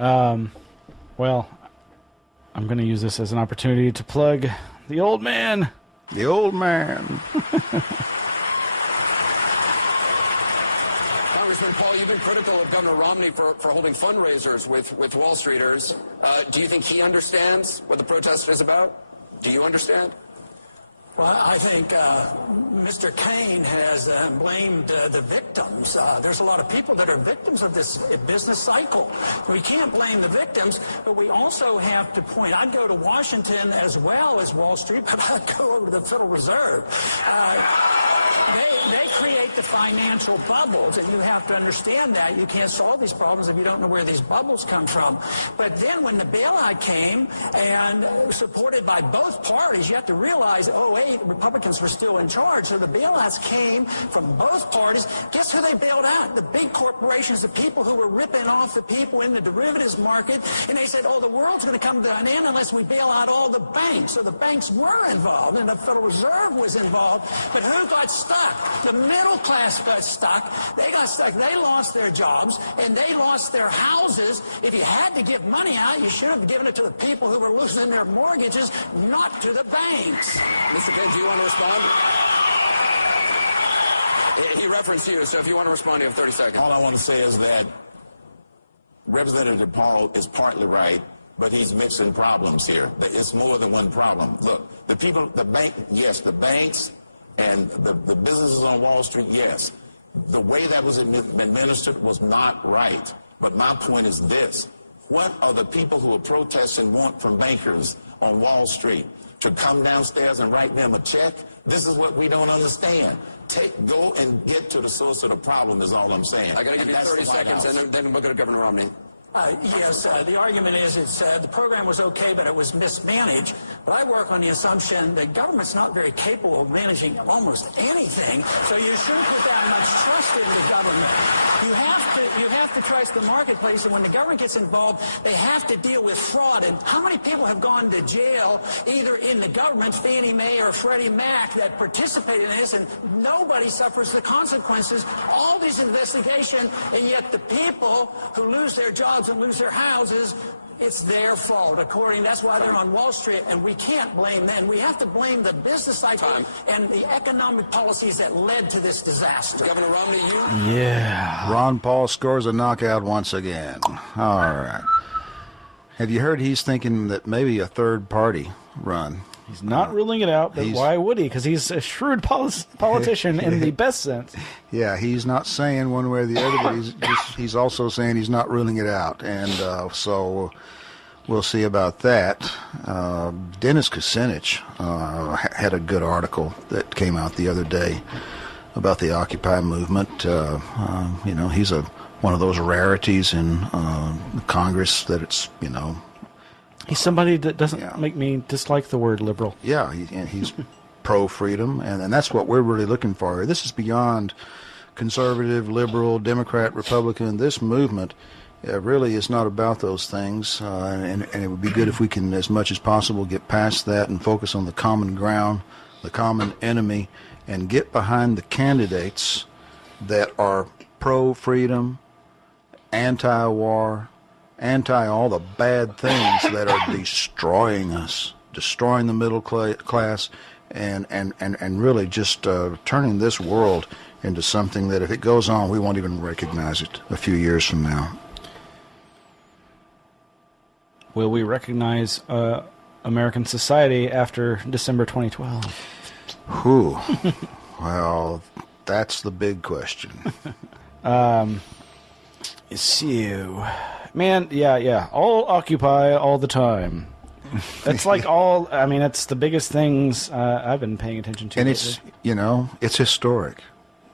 Well, I'm going to use this as an opportunity to plug the old man. The old man. Congressman Paul, you've been critical of Governor Romney for holding fundraisers with Wall Streeters. Do you think he understands what the protest is about? Do you understand? Well, I think Mr. Kane has blamed the victims. There's a lot of people that are victims of this business cycle. We can't blame the victims, but we also have to point. I'd go to Washington as well as Wall Street, but I'd go over to the Federal Reserve. They create the financial bubbles, and you have to understand that. You can't solve these problems if you don't know where these bubbles come from. But then when the bailout came, and supported by both parties, you have to realize, Republicans were still in charge, so the bailouts came from both parties. Guess who they bailed out? The big corporations, the people who were ripping off the people in the derivatives market, and they said, the world's going to come to an end unless we bail out all the banks. So the banks were involved, and the Federal Reserve was involved, but who got stuck? The middle class got stuck. They got stuck. They lost their jobs, and they lost their houses. If you had to give money out, you should have given it to the people who were losing their mortgages, not to the banks. Mr. Kane, do you want to respond? He referenced you, so if you want to respond, you have 30 seconds. All I want to say is that Representative Paul is partly right, but he's mixing problems here. It's more than one problem. Look, the banks and the businesses on Wall Street, yes. The way that was administered was not right. But my point is this. What are the people who are protesting want from bankers on Wall Street? To come downstairs and write them a check? This is what we don't understand. Go and get to the source of the problem is all I'm saying. I got to give you 30 seconds, and then we'll go to Governor Romney. Yes, the argument is the program was okay, but it was mismanaged. But I work on the assumption that government's not very capable of managing almost anything, so you shouldn't put that much trust into government. You have to trust the marketplace, and when the government gets involved, they have to deal with fraud. And how many people have gone to jail, either in the government, Fannie Mae or Freddie Mac, that participated in this, and nobody suffers the consequences? All these investigations, and yet the people who lose their jobs and lose their houses, it's their fault. That's why they're on Wall Street, and we can't blame them. We have to blame the business cycle and the economic policies that led to this disaster. Governor Romney, you? Yeah. Ron Paul scores a knockout once again. All right. Have you heard he's thinking that maybe a third party run? He's not ruling it out, but why would he? Because he's a shrewd politician in the best sense. Yeah, he's not saying one way or the other, but he's also saying he's not ruling it out. And so we'll see about that. Dennis Kucinich had a good article that came out the other day about the Occupy movement. He's one of those rarities in Congress that it's, He's somebody that doesn't make me dislike the word liberal. Yeah, he's pro-freedom, and that's what we're really looking for. This is beyond conservative, liberal, Democrat, Republican. This movement really is not about those things, and it would be good if we can, as much as possible, get past that and focus on the common ground, the common enemy, and get behind the candidates that are pro-freedom, anti-war, anti all the bad things that are destroying us, destroying the middle class, and really just turning this world into something that if it goes on, we won't even recognize it a few years from now. Will we recognize American society after December 2012? Well, that's the big question. Man, yeah. All Occupy all the time. That's like it's the biggest things I've been paying attention to. And it's historic.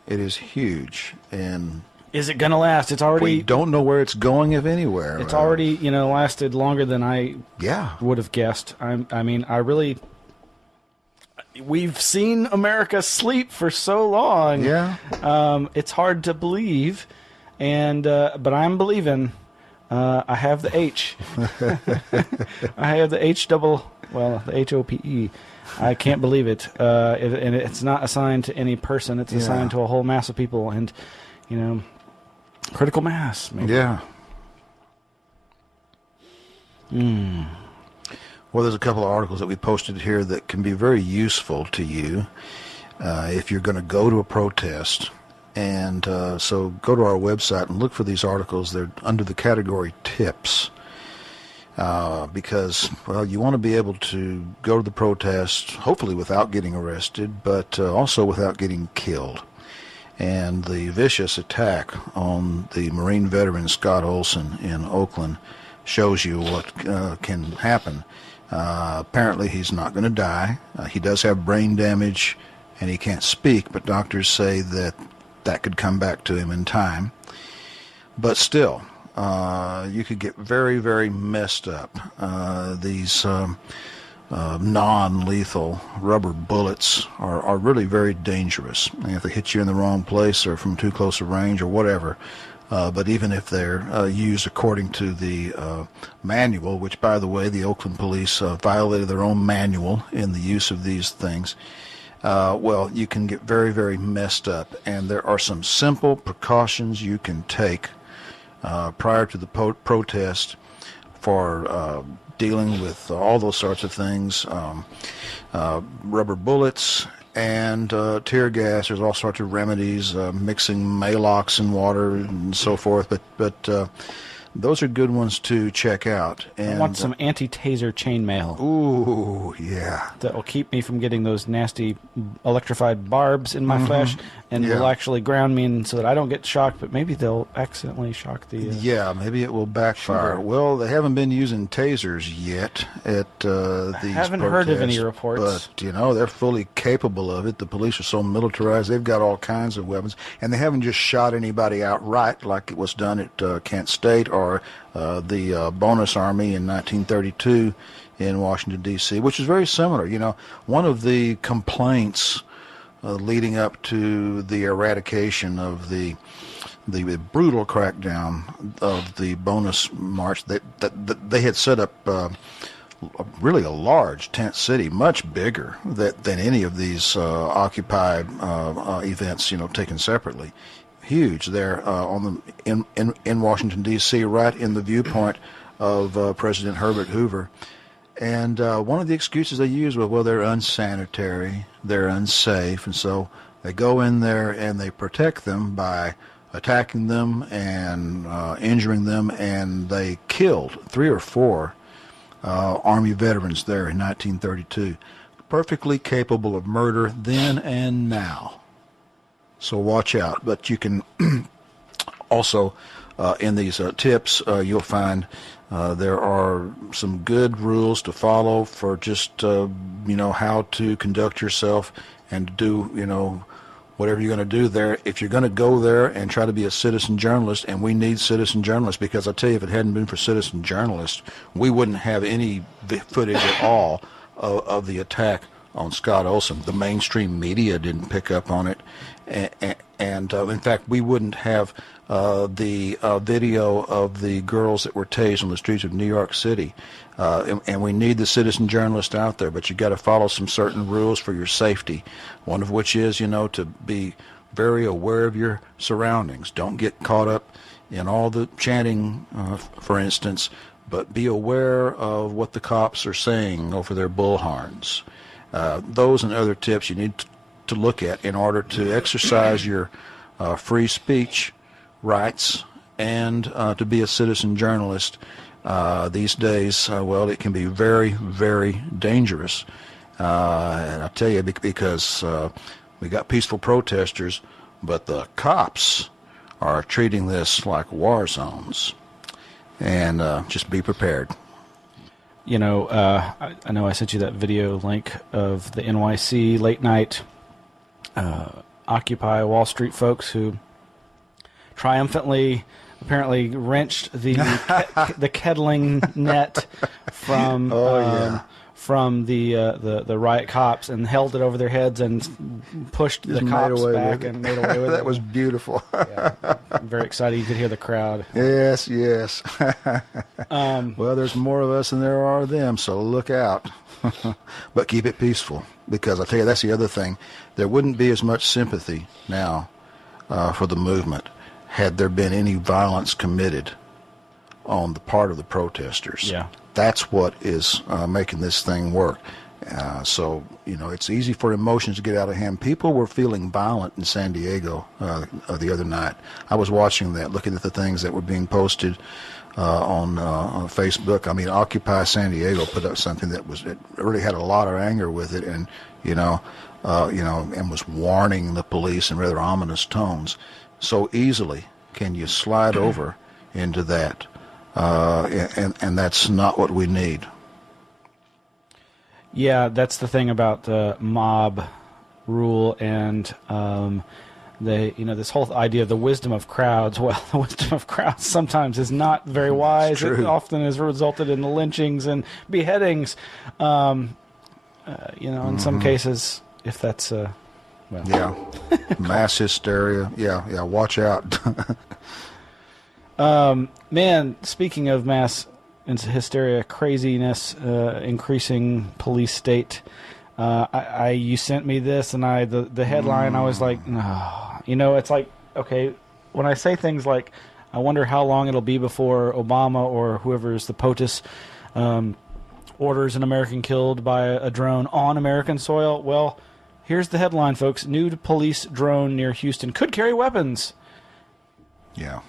It is huge. And is it going to last? It's already... We don't know where it's going, if anywhere. It's already, lasted longer than I would have guessed. We've seen America sleep for so long. Yeah. It's hard to believe, but I'm believing. I have the H. I have the the HOPE. I can't believe it. And it's not assigned to any person. It's assigned to a whole mass of people. And, critical mass. Maybe. Yeah. Well, there's a couple of articles that we posted here that can be very useful to you if you're going to go to a protest. And so go to our website and look for these articles. They're under the category tips. Because, well, you want to be able to go to the protest, hopefully without getting arrested, but also without getting killed. And the vicious attack on the Marine veteran Scott Olson in Oakland shows you what can happen. Apparently he's not going to die. He does have brain damage and he can't speak, but doctors say that that could come back to him in time. But still, you could get very, very messed up. These non-lethal rubber bullets are really very dangerous. And if they hit you in the wrong place or from too close a range or whatever, but even if they're used according to the manual, which, by the way, the Oakland police violated their own manual in the use of these things, well, you can get very, very messed up. And there are some simple precautions you can take prior to the protest for dealing with all those sorts of things, rubber bullets and tear gas. There's all sorts of remedies, mixing Malox in water and so forth, but those are good ones to check out. And I want some anti-taser chainmail. Ooh, yeah. That will keep me from getting those nasty electrified barbs in my flesh, and will actually ground me so that I don't get shocked, but maybe they'll accidentally shock the... yeah, maybe it will backfire. Sugar. Well, they haven't been using tasers yet at these haven't protests, heard of any reports. But, you know, they're fully capable of it. The police are so militarized. They've got all kinds of weapons. And they haven't just shot anybody outright like it was done at Kent State or the Bonus Army in 1932 in Washington, D.C., which is very similar. You know, one of the complaints leading up to the eradication of the brutal crackdown of the Bonus March, that they had set up really a large tent city, much bigger than any of these Occupy events, you know, taken separately. Huge there in Washington, D.C., right in the viewpoint of President Herbert Hoover. And one of the excuses they use was, well, they're unsanitary, they're unsafe, and so they go in there and they protect them by attacking them and injuring them, and they killed 3 or 4 Army veterans there in 1932, perfectly capable of murder then and now. So watch out. But you can also, in these tips, you'll find there are some good rules to follow for just, you know, how to conduct yourself and to do, you know, whatever you're going to do there. If you're going to go there and try to be a citizen journalist, and we need citizen journalists, because I tell you, if it hadn't been for citizen journalists, we wouldn't have any footage at all of the attack on Scott Olson. The mainstream media didn't pick up on it, and in fact, we wouldn't have the video of the girls that were tased on the streets of New York City. And we need the citizen journalist out there, but you got to follow some certain rules for your safety. One of which is, you know, to be very aware of your surroundings. Don't get caught up in all the chanting, for instance, but be aware of what the cops are saying over their bullhorns. Those and other tips you need to look at in order to exercise your free speech rights and to be a citizen journalist. These days, well, it can be very, very dangerous. And I'll tell you, because we got peaceful protesters, but the cops are treating this like war zones. And just be prepared. You know, I know I sent you that video link of the NYC late night Occupy Wall Street folks who triumphantly apparently wrenched the kettling net from from the riot cops and held it over their heads and pushed the cops back and made away with it. That was beautiful. Yeah, very excited. You could hear the crowd. Yes, yes. Well, there's more of us than there are of them, so look out. But keep it peaceful, because I'll tell you, that's the other thing. There wouldn't be as much sympathy now for the movement had there been any violence committed on the part of the protesters. Yeah. that's what is making this thing work. So, it's easy for emotions to get out of hand. People were feeling violent in San Diego the other night. I was watching that, looking at the things that were being posted on Facebook. I mean, Occupy San Diego put up something that it really had a lot of anger with it, and and was warning the police in rather ominous tones. So easily can you slide over into that, and that's not what we need. Yeah, that's the thing about the mob rule and this whole idea of the wisdom of crowds. Well, the wisdom of crowds sometimes is not very wise. It often has resulted in the lynchings and beheadings. In some cases, if that's mass hysteria. Yeah, watch out. Man, speaking of mass hysteria, craziness, increasing police state. You sent me this, and the headline, I was like, no. It's like, okay, when I say things like, I wonder how long it'll be before Obama or whoever is the POTUS orders an American killed by a drone on American soil. Well, here's the headline, folks. Nude police drone near Houston could carry weapons. Yeah.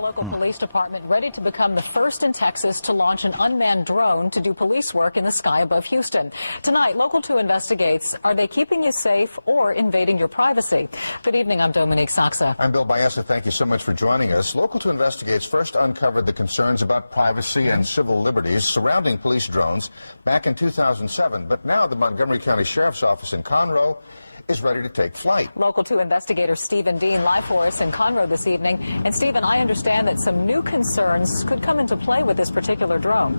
Local police department ready to become the first in Texas to launch an unmanned drone to do police work in the sky above Houston. Tonight, Local 2 investigates, are they keeping you safe or invading your privacy? Good evening, I'm Dominique Saxa. I'm Bill Biessa. Thank you so much for joining us. Local 2 investigates first uncovered the concerns about privacy and civil liberties surrounding police drones back in 2007. But now the Montgomery County Sheriff's Office in Conroe is ready to take flight. Local 2 investigator Stephen Dean live for us in Conroe this evening. And Stephen, I understand that some new concerns could come into play with this particular drone.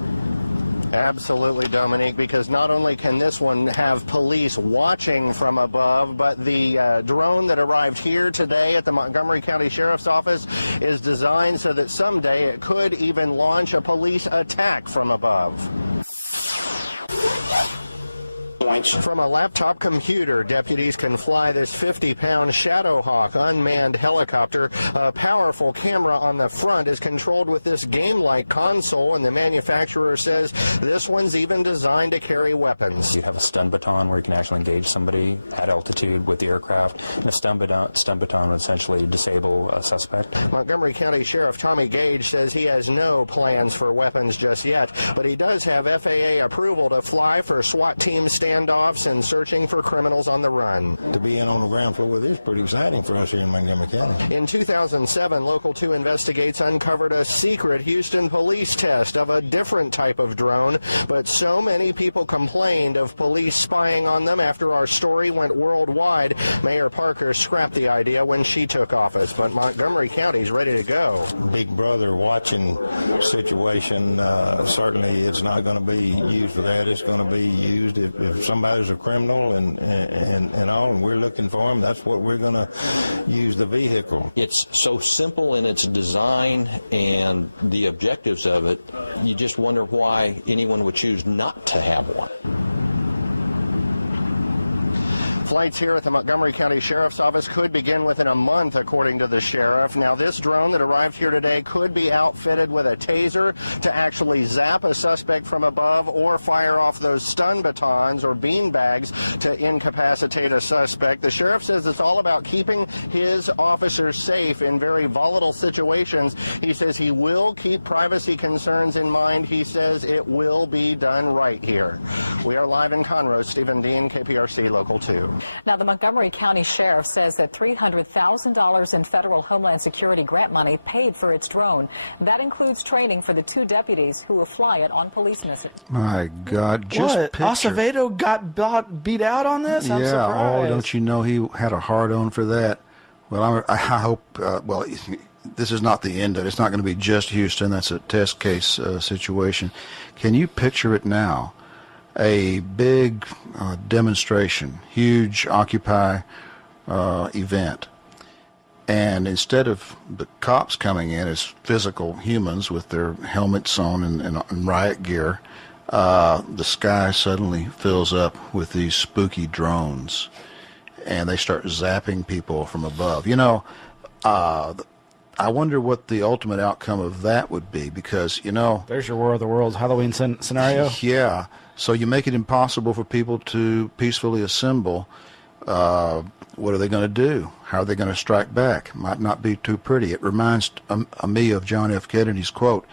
Absolutely, Dominique, because not only can this one have police watching from above, but the drone that arrived here today at the Montgomery County Sheriff's Office is designed so that someday it could even launch a police attack from above. From a laptop computer, deputies can fly this 50-pound Shadowhawk unmanned helicopter. A powerful camera on the front is controlled with this game-like console, and the manufacturer says this one's even designed to carry weapons. You have a stun baton where you can actually engage somebody at altitude with the aircraft, and a stun baton would essentially disable a suspect. Montgomery County Sheriff Tommy Gage says he has no plans for weapons just yet, but he does have FAA approval to fly for SWAT team standoffs and searching for criminals on the run. To be in on the ground floor with it is pretty exciting for us here in Montgomery County. In 2007, Local 2 Investigates uncovered a secret Houston police test of a different type of drone, but so many people complained of police spying on them after our story went worldwide. Mayor Parker scrapped the idea when she took office, but Montgomery County's ready to go. Big brother watching situation, certainly it's not going to be used for that. It's going to be used if somebody's a criminal and all, and we're looking for them. That's what we're going to use the vehicle. It's so simple in its design and the objectives of it, you just wonder why anyone would choose not to have one. Flights here at the Montgomery County Sheriff's Office could begin within a month, according to the sheriff. Now, this drone that arrived here today could be outfitted with a taser to actually zap a suspect from above or fire off those stun batons or bean bags to incapacitate a suspect. The sheriff says it's all about keeping his officers safe in very volatile situations. He says he will keep privacy concerns in mind. He says it will be done right here. We are live in Conroe. Stephen Dean, KPRC Local 2. Now, the Montgomery County Sheriff says that $300,000 in federal Homeland Security grant money paid for its drone. That includes training for the 2 deputies who will fly it on police missions. My God, just what? picture. Acevedo got beat out on this? I'm surprised. Oh, don't you know he had a hard-on for that? Well, I hope, this is not the end of it. It's not going to be just Houston. That's a test case situation. Can you picture it now? A big demonstration, huge Occupy event. And instead of the cops coming in as physical humans with their helmets on and riot gear, the sky suddenly fills up with these spooky drones. And they start zapping people from above. You know, I wonder what the ultimate outcome of that would be, because, you know... There's your War of the Worlds Halloween scenario. Yeah. So you make it impossible for people to peacefully assemble. What are they going to do? How are they going to strike back? Might not be too pretty. It reminds me of John F. Kennedy's quote,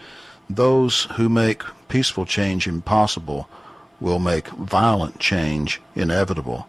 "Those who make peaceful change impossible will make violent change inevitable."